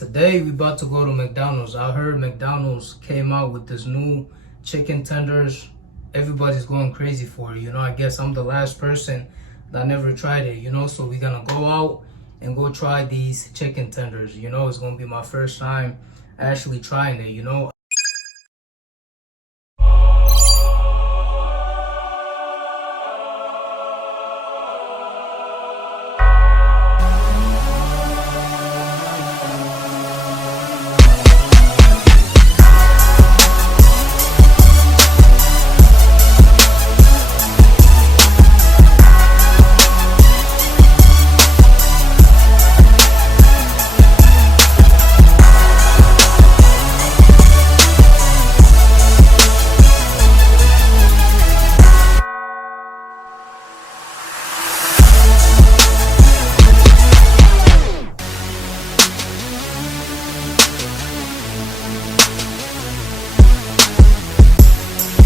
Today we about to go to McDonald's. I heard McDonald's came out with this new chicken tenders. Everybody's going crazy for it. I guess I'm the last person that never tried it, so we're gonna go out and go try these chicken tenders. It's gonna be my first time actually trying it.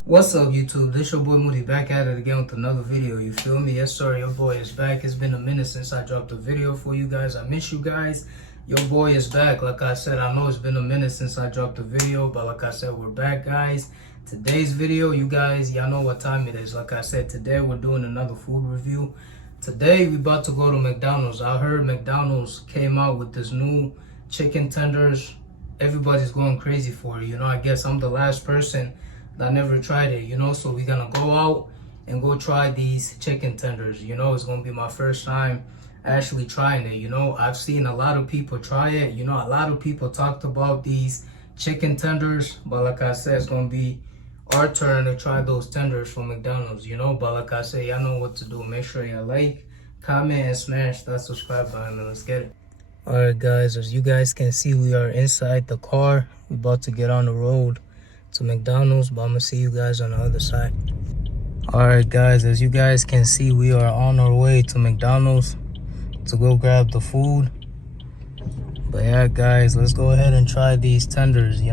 What's up, YouTube? This your boy Moody back at it again with another video. You feel me? Yes sir, your boy is back. It's been a minute since I dropped a video for you guys. I miss you guys. Your boy is back. Like I said, I know it's been a minute since I dropped a video, but like I said, we're back, guys. Today's video, you guys, y'all know what time it is. Like I said, today we're doing another food review. Today we about to go to McDonald's. I heard McDonald's came out with this new chicken tenders. Everybody's going crazy for it. I guess I'm the last person that never tried it, so we're gonna go out and go try these chicken tenders. It's gonna be my first time actually trying it. I've seen a lot of people try it. A lot of people talked about these chicken tenders, but like I said, it's gonna be our turn to try those tenders from McDonald's. But like I said, y'all know what to do. Make sure you like, comment, and smash that subscribe button, and let's get it. All right, guys, as you guys can see, we are inside the car. We're about to get on the road to McDonald's, but I'm gonna see you guys on the other side. All right, guys, as you guys can see, we are on our way to McDonald's to go grab the food. But yeah, guys, let's go ahead and try these tenders. A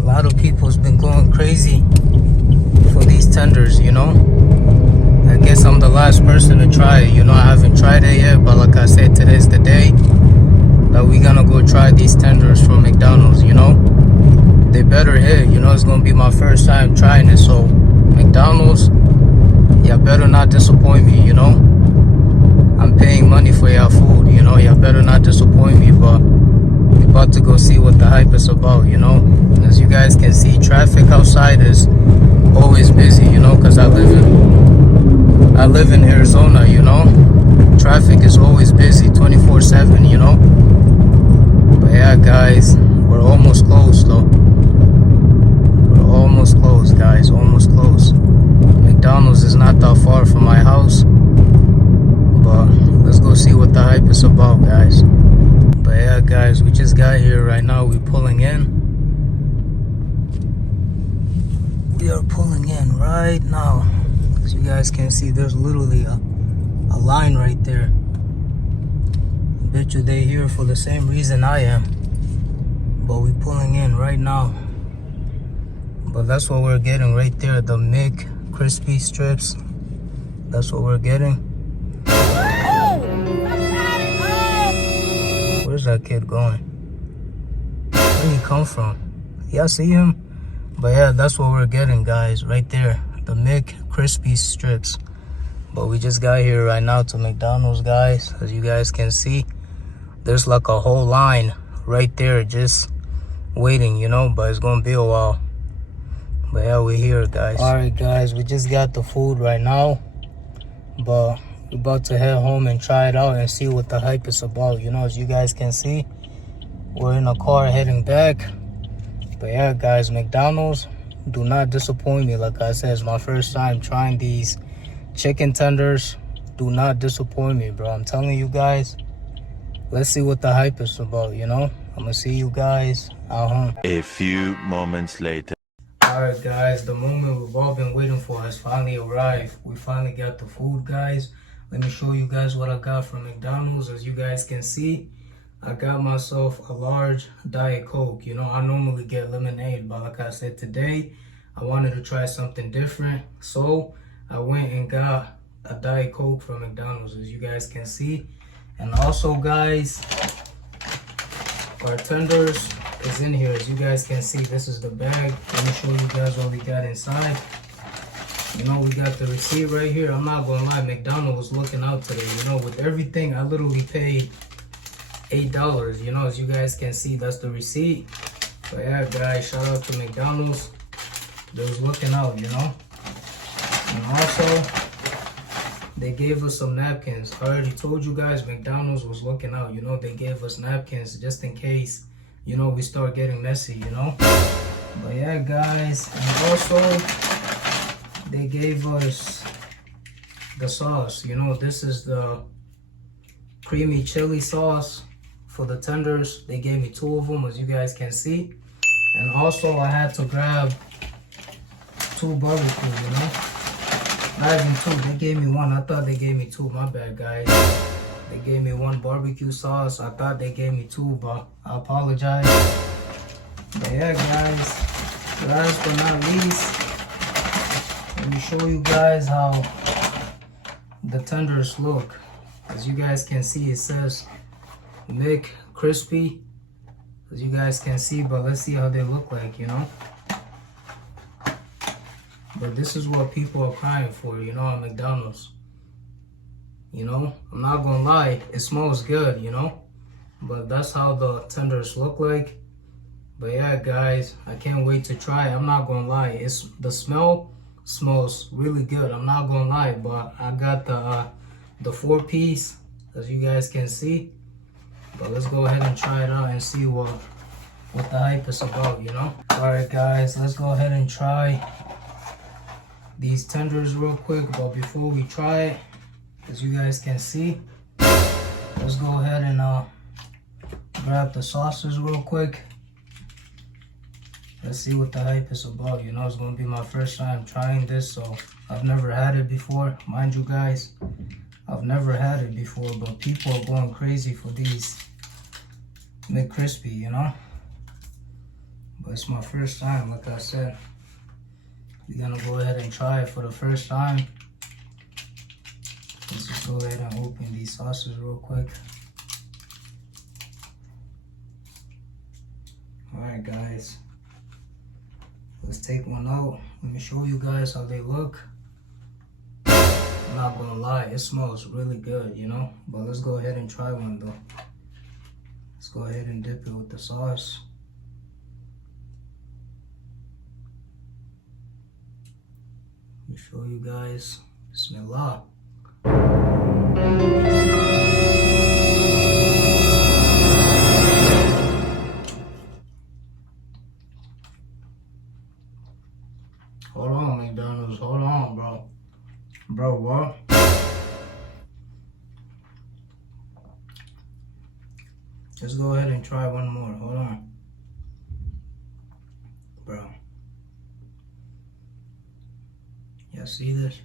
lot of people's been going crazy for these tenders. I guess I'm the last person to try it. I haven't tried it yet, but like I said, today's the day that we gonna go try these tenders from McDonald's. They better hit. It's gonna be my first time trying it, so McDonald's, y'all better not disappoint me. I'm paying money for y'all food. Y'all better not disappoint me. But we about to go see what the hype is about. As you guys can see, traffic outside is always busy, because I live in Arizona. Traffic is always busy 24/7. But yeah, guys, we're almost close though. Almost close, guys, almost close. McDonald's is not that far from my house, but let's go see what the hype is about, guys. But yeah, guys, we just got here right now. We're pulling in. We are pulling in right now. As you guys can see, there's literally a line right there. I bet you they here for the same reason I am, but we're pulling in right now. But that's what we're getting right there, the McCrispy strips. That's what we're getting. Where's that kid going? Where did he come from? Y'all see him? But yeah, that's what we're getting, guys, right there, the McCrispy strips. But we just got here right now to McDonald's, guys. As you guys can see, there's like a whole line right there just waiting, but it's gonna be a while. But yeah, we're here, guys. All right, guys, we just got the food right now, but we're about to head home and try it out and see what the hype is about. As you guys can see, we're in a car heading back. But yeah, guys, McDonald's, do not disappoint me. Like I said, it's my first time trying these chicken tenders. Do not disappoint me, bro. I'm telling you guys, let's see what the hype is about. I'm gonna see you guys at home. A few moments later. Alright, guys, the moment we've all been waiting for has finally arrived. We finally got the food, guys. Let me show you guys what I got from McDonald's. As you guys can see, I got myself a large Diet Coke. I normally get lemonade, but like I said, today I wanted to try something different. So I went and got a Diet Coke from McDonald's, as you guys can see. And also, guys, our tenders is in here. As you guys can see, this is the bag. Let me show you guys what we got inside. You know, we got the receipt right here. I'm not gonna lie, McDonald's was looking out today. You know, with everything, I literally paid $8. You know, as you guys can see, that's the receipt. But yeah, guys, shout out to McDonald's. They was looking out, you know. And also, they gave us some napkins. I already told you guys, McDonald's was looking out. You know, they gave us napkins just in case, you know, we start getting messy, you know. But yeah, guys, and also, they gave us the sauce. You know, this is the creamy chili sauce for the tenders. They gave me 2 of them, as you guys can see. And also, I had to grab 2 barbecue, you know. Not even 2, they gave me 1. I thought they gave me 2, my bad, guys. They gave me 1 barbecue sauce. I thought they gave me 2, but I apologize. But yeah, guys, last but not least, let me show you guys how the tenders look. As you guys can see, it says McCrispy. As you guys can see, but let's see how they look like, you know. But this is what people are crying for, you know, at McDonald's. You know, I'm not gonna lie, it smells good, you know. But that's how the tenders look like. But yeah, guys, I can't wait to try it. I'm not gonna lie, the smell smells really good. I'm not gonna lie, but I got the 4-piece, as you guys can see. But let's go ahead and try it out and see what the hype is about, you know. All right, guys, let's go ahead and try these tenders real quick. But before we try it, as you guys can see, let's go ahead and grab the sauces real quick. Let's see what the hype is about. You know, it's gonna be my first time trying this, so I've never had it before. Mind you guys, I've never had it before, but people are going crazy for these McCrispy, you know. But it's my first time, like I said. We're gonna go ahead and try it for the first time. Let's just go ahead and open these sauces real quick. Alright, guys. Let's take one out. Let me show you guys how they look. I'm not gonna lie, it smells really good, you know. But let's go ahead and try one though. Let's go ahead and dip it with the sauce. Let me show you guys. Bismillah. Hold on, McDonald's. Hold on, bro. Bro, what? Let's go ahead and try one more. Hold on. Bro. Y'all see this?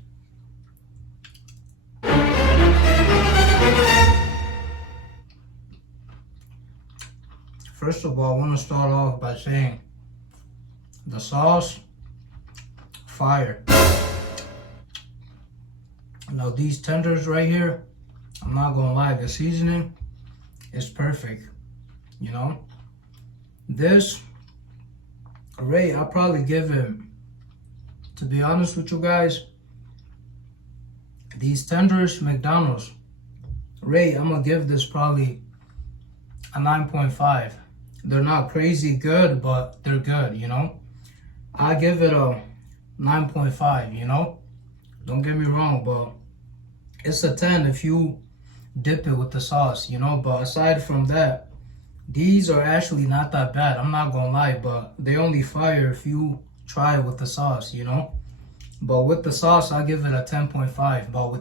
First of all, I want to start off by saying the sauce, fire. Now these tenders right here, I'm not gonna lie, the seasoning is perfect, you know. This rate, I'll probably give it, to be honest with you guys, these tenders, McDonald's rate, I'm gonna give this probably a 9.5. They're not crazy good, but they're good, you know. I give it a 9.5, you know. Don't get me wrong, but it's a 10 if you dip it with the sauce, you know. But aside from that, these are actually not that bad. I'm not gonna lie, but they only fire if you try it with the sauce, you know. But with the sauce, I give it a 10.5. But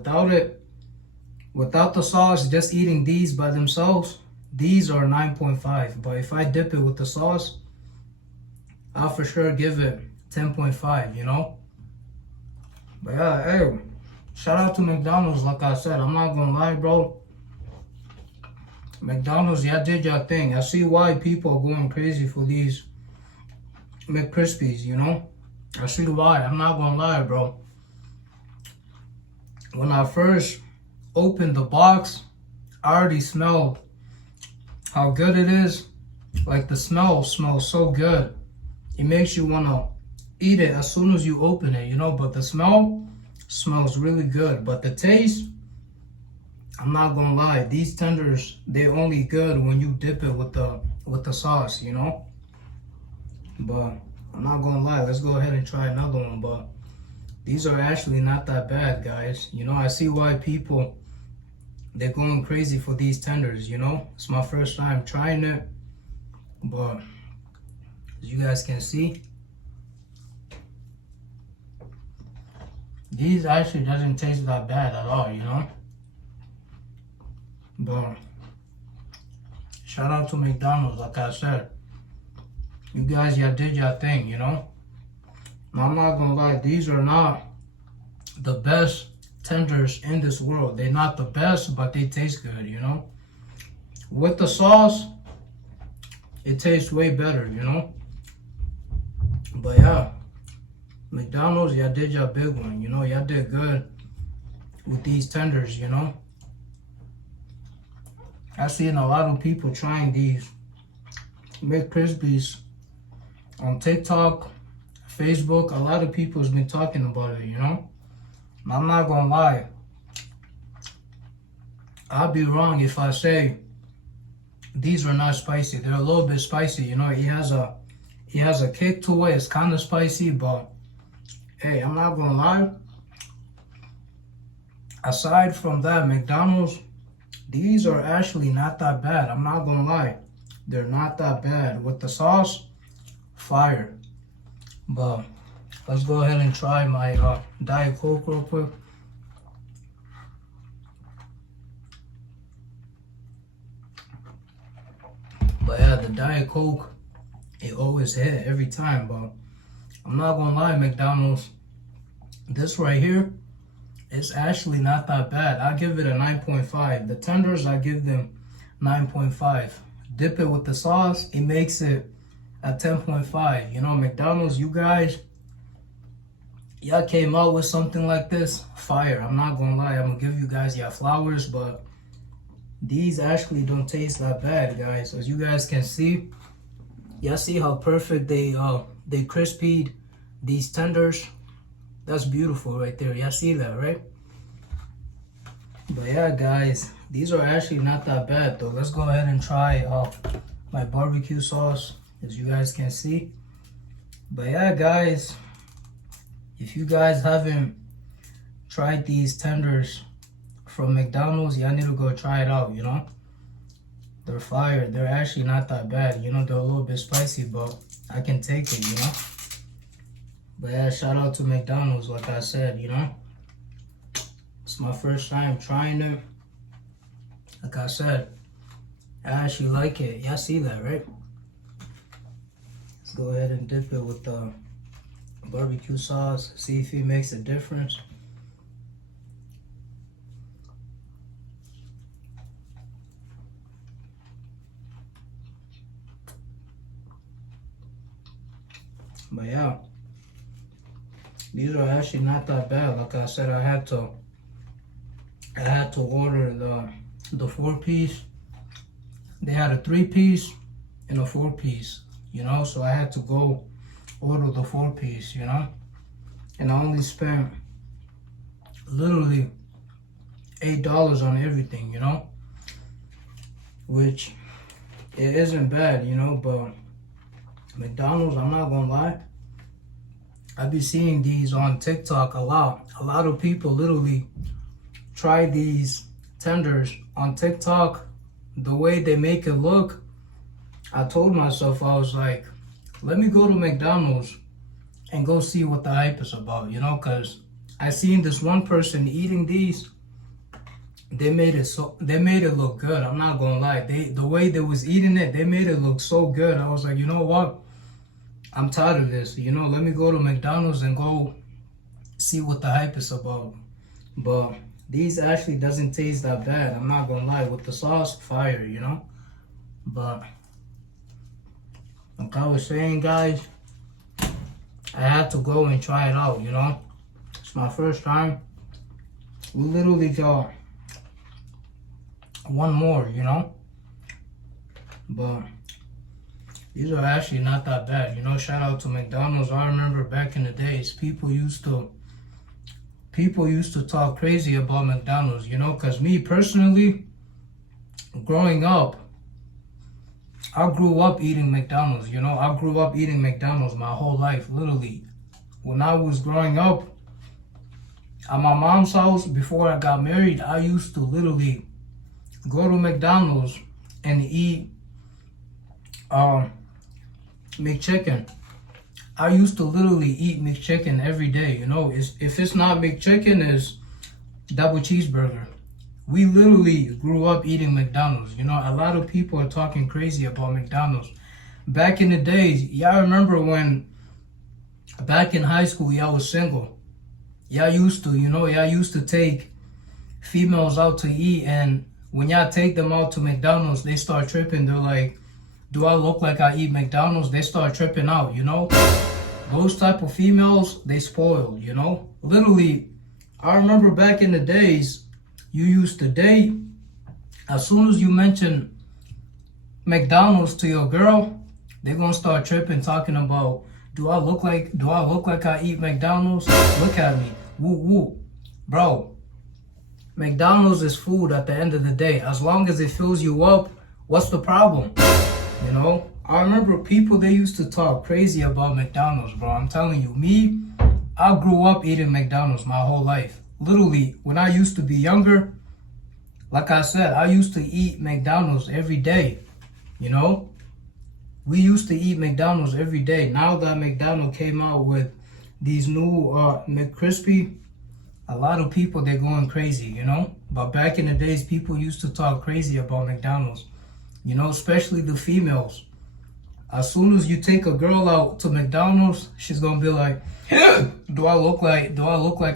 without the sauce, just eating these by themselves, these are 9.5. But if I dip it with the sauce, I'll for sure give it 10.5, you know. But yeah, hey, shout out to McDonald's, like I said. I'm not gonna lie, bro. McDonald's, y'all did your thing. I see why people are going crazy for these McCrispies, you know. I see why. I'm not gonna lie, bro. When I first opened the box, I already smelled how good it is. Like the smell smells so good. It makes you want to eat it as soon as you open it, you know, but the smell smells really good. But the taste, I'm not gonna lie, these tenders, they're only good when you dip it with the sauce, you know. But I'm not gonna lie, let's go ahead and try another one. But these are actually not that bad, guys. You know, I see why people, they're going crazy for these tenders, you know. It's my first time trying it, but as you guys can see, these actually doesn't taste that bad at all, you know. But shout out to McDonald's, like I said. You guys, y'all did your thing, you know. Now, I'm not gonna lie, these are not the best tenders in this world. They're not the best, but they taste good, you know. With the sauce, it tastes way better, you know. But yeah, McDonald's, y'all did your big one, you know. Y'all did good with these tenders, you know. I've seen a lot of people trying these McCrispies on TikTok, Facebook. A lot of people has been talking about it, you know. I'm not gonna lie, I'll be wrong if I say these are not spicy. They're a little bit spicy, you know. It has a kick to it. It's kind of spicy, but hey, I'm not gonna lie. Aside from that, McDonald's, these are actually not that bad. I'm not gonna lie, they're not that bad. With the sauce, fire. But let's go ahead and try my Diet Coke real quick. But yeah, the Diet Coke, it always hit every time. But I'm not gonna lie, McDonald's, this right here, it's actually not that bad. I give it a 9.5. The tenders, I give them 9.5. Dip it with the sauce, it makes it a 10.5. You know, McDonald's, you guys, y'all came out with something like this, fire. I'm not gonna lie, I'm gonna give you guys your flowers, but these actually don't taste that bad, guys. As you guys can see, y'all see how perfect they crispied these tenders. That's beautiful right there. Y'all see that, right? But yeah, guys, these are actually not that bad though. Let's go ahead and try my barbecue sauce, as you guys can see. But yeah, guys, if you guys haven't tried these tenders from McDonald's, y'all need to go try it out, you know. They're fire. They're actually not that bad. You know, they're a little bit spicy, but I can take it, you know. But yeah, shout out to McDonald's, like I said, you know. It's my first time trying it. Like I said, I actually like it. Y'all see that, right? Let's go ahead and dip it with the barbecue sauce. See if it makes a difference. But yeah, these are actually not that bad. Like I said, I had to order the 4-piece. They had a 3-piece and a 4-piece, you know, so I had to go order the 4-piece, you know. And I only spent literally $8 on everything, you know, which it isn't bad, you know. But McDonald's, I'm not gonna lie, I be seeing these on TikTok a lot. A lot of people literally try these tenders on TikTok. The way they make it look, I told myself, I was like, let me go to McDonald's and go see what the hype is about, you know, because I seen this one person eating these. They made it look good. I'm not gonna lie. The way they was eating it, they made it look so good. I was like, you know what? I'm tired of this. You know, let me go to McDonald's and go see what the hype is about. But these actually doesn't taste that bad. I'm not gonna lie. With the sauce, fire, you know. But like I was saying, guys, I had to go and try it out, you know. It's my first time. We literally got one more, you know. But These are actually not that bad. You know, shout out to McDonald's. I remember back in the days, people used to talk crazy about McDonald's, you know, because me personally, growing up, I grew up eating McDonald's, you know. I grew up eating McDonald's my whole life, literally. When I was growing up, at my mom's house, before I got married, I used to literally go to McDonald's and eat McChicken. I used to literally eat McChicken every day, you know. If it's not McChicken, it's double cheeseburger. We literally grew up eating McDonald's, you know. A lot of people are talking crazy about McDonald's. Back in the days, y'all remember when, back in high school, y'all was single. Y'all used to take females out to eat, and when y'all take them out to McDonald's, they start tripping. They're like, do I look like I eat McDonald's? They start tripping out, you know? Those type of females, they spoil, you know? Literally, I remember back in the days, you used to date. As soon as you mention McDonald's to your girl, they're gonna start tripping, talking about, do I look like I eat McDonald's? Look at me. Woo woo. Bro, McDonald's is food at the end of the day. As long as it fills you up, what's the problem? You know, I remember people, they used to talk crazy about McDonald's, bro. I'm telling you, me, I grew up eating McDonald's my whole life. Literally, when I used to be younger, like I said, I used to eat McDonald's every day, you know? We used to eat McDonald's every day. Now that McDonald's came out with these new McCrispy, a lot of people, they're going crazy, you know? But back in the days, people used to talk crazy about McDonald's. You know, especially the females. As soon as you take a girl out to McDonald's, she's gonna be like, do I look like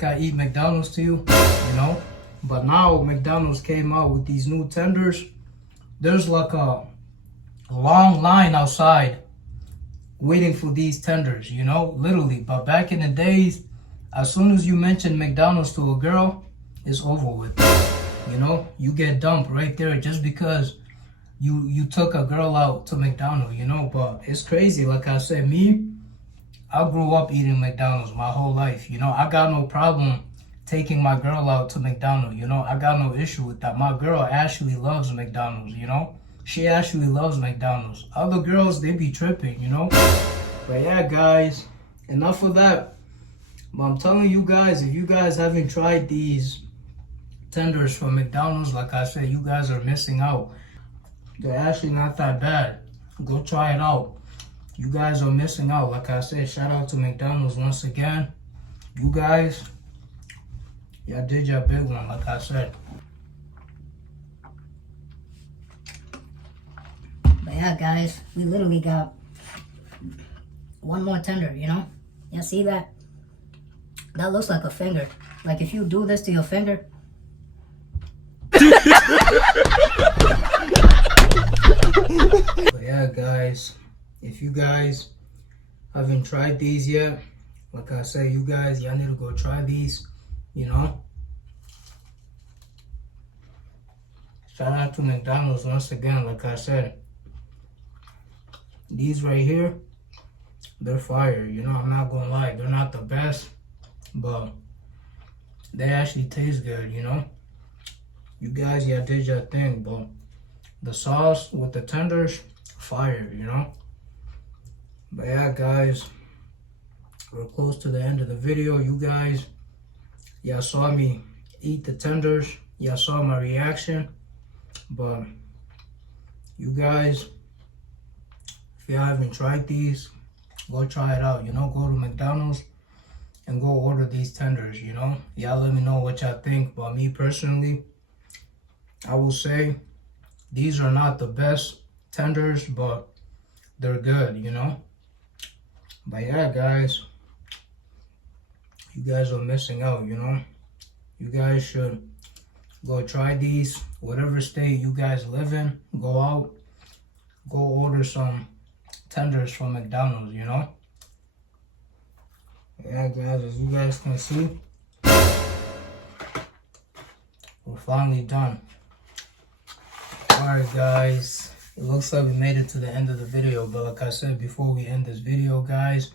I eat McDonald's to you? You know? But now McDonald's came out with these new tenders. There's like a long line outside waiting for these tenders, you know, literally. But back in the days, as soon as you mention McDonald's to a girl, it's over with. You know, you get dumped right there just because you took a girl out to McDonald's, you know. But it's crazy. Like I said, me, I grew up eating McDonald's my whole life. You know, I got no problem taking my girl out to McDonald's, you know. I got no issue with that. My girl actually loves McDonald's, you know. She actually loves McDonald's. Other girls, they be tripping, you know. But yeah, guys, enough of that. But I'm telling you guys, if you guys haven't tried these tenders from McDonald's, like I said, you guys are missing out. They're actually not that bad. Go try it out. You guys are missing out. Like I said, shout out to McDonald's once again. You guys, y'all did your big one, like I said. But yeah, guys, we literally got one more tender, you know? You see that? That looks like a finger. Like if you do this to your finger. But yeah, guys, if you guys haven't tried these yet, like I said, you guys, y'all need to go try these, you know. Shout out to McDonald's once again, like I said. These right here, they're fire, you know, I'm not gonna lie. They're not the best, but they actually taste good, you know. You guys, y'all did your thing, but the sauce with the tenders, fire, you know. But yeah, guys, we're close to the end of the video. You guys, y'all saw me eat the tenders. Y'all saw my reaction. But you guys, if you haven't tried these, go try it out, you know. Go to McDonald's and go order these tenders, you know. Y'all let me know what y'all think. But me personally, I will say these are not the best tenders, but they're good, you know. But yeah, guys, you guys are missing out, you know. You guys should go try these. Whatever state you guys live in, go out, go order some tenders from McDonald's, you know. Yeah, guys, as you guys can see, we're finally done. Alright, guys, It looks like we made it to the end of the video, but like I said, before we end this video, guys,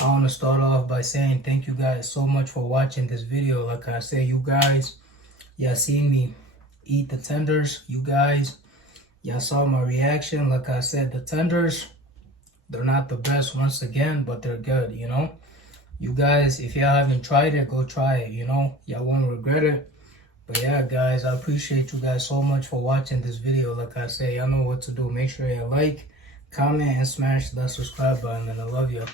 I want to start off by saying thank you guys so much for watching this video. Like I said, you guys, y'all seen me eat the tenders. You guys, y'all saw my reaction. Like I said, the tenders, they're not the best once again, but they're good, you know. You guys, if y'all haven't tried it, go try it, you know. Y'all won't regret it. But yeah, guys, I appreciate you guys so much for watching this video. Like I say, y'all know what to do. Make sure you like, comment, and smash that subscribe button. And I love you.